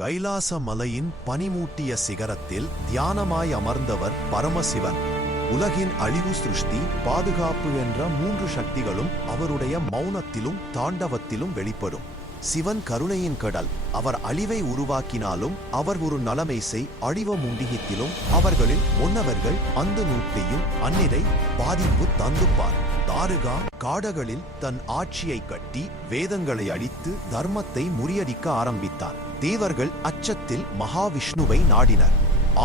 கைலாச மலையின் பனிமூட்டிய சிகரத்தில் தியானமாய் அமர்ந்தவர் பரமசிவன். உலகின் அழிவு சிருஷ்டி பாதுகாப்பு என்ற மூன்று சக்திகளும் அவருடைய மௌனத்திலும் தாண்டவத்திலும் வெளிப்படும். சிவன் கருணையின் கடல் அவர் அழிவை உருவாக்கினாலும் அவர் ஒரு நலமேசை அழிவ முண்டிகத்திலும் அவர்களில் முன்னவர்கள் அந்த நூட்டையும் அந்நிறை பாதிப்பு தந்துப்பார். தாருகா காடகளில் தன் ஆட்சியை கட்டி வேதங்களை அழித்து தர்மத்தை முறியடிக்க ஆரம்பித்தார். தேவர்கள் அச்சத்தில் மகாவிஷ்ணுவை நாடினர்.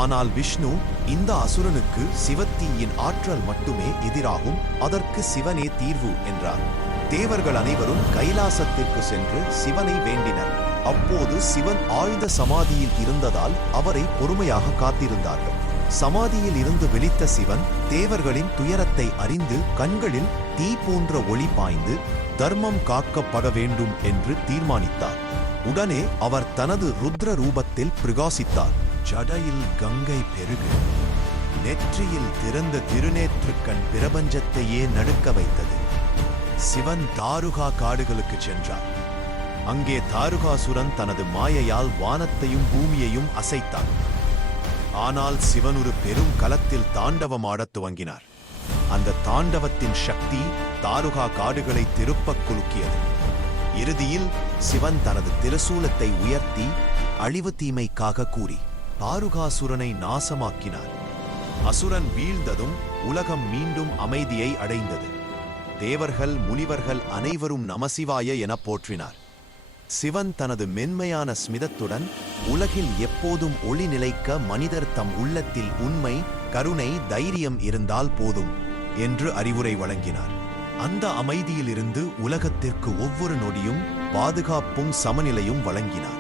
ஆனால் விஷ்ணு இந்த அசுரனுக்கு சிவத்தீயின் ஆற்றல் மட்டுமே எதிராகும் அதற்கு சிவனே தீர்வு என்றார். தேவர்கள் அனைவரும் கைலாசத்திற்கு சென்று சிவனை வேண்டினர். அப்போது சிவன் ஆழ்ந்த சமாதியில் இருந்ததால் அவரை பொறுமையாக காத்திருந்தார்கள். சமாதியில் இருந்து விழித்த சிவன் தேவர்களின் துயரத்தை அறிந்து கண்களில் தீ போன்ற ஒளி பாய்ந்து தர்மம் காக்கப்பட வேண்டும் என்று தீர்மானித்தார். உடனே அவர் தனது ருத்ர ரூபத்தில் பிரகாசித்தார். ஜடையில் கங்கை பெருகு நெற்றியில் திறந்த திருநேற்றுக்கண் பிரபஞ்சத்தையே நடுக்க வைத்தது. சிவன் தாருகா காடுகளுக்கு சென்றார். அங்கே தாருகாசுரன் தனது மாயையால் வானத்தையும் பூமியையும் அசைத்தான். ஆனால் சிவன் ஒரு பெரும் கலத்தில் தாண்டவமாடத் துவங்கினார். அந்த தாண்டவத்தின் சக்தி தாருகா காடுகளை திருப்பக் குலுக்கியது. இறுதியில் சிவன் தனது திருசூலத்தை உயர்த்தி அழிவு தீமைக்காக கூறி தாருகாசுரனை நாசமாக்கினார். அசுரன் வீழ்ந்ததும் உலகம் மீண்டும் அமைதியை அடைந்தது. தேவர்கள் முனிவர்கள் அனைவரும் நமசிவாய எனப் போற்றினார். சிவன் தனது மென்மையான ஸ்மிதத்துடன் உலகில் எப்போதும் ஒளி நிலைக்க மனிதர் தம் உள்ளத்தில் உண்மை கருணை தைரியம் இருந்தால் போதும் என்று அறிவுரை வழங்கினார். அந்த அமைதியிலிருந்து உலகத்திற்கு ஒவ்வொரு நொடியும் பாதுகாப்பும் சமநிலையும் வழங்கினார்.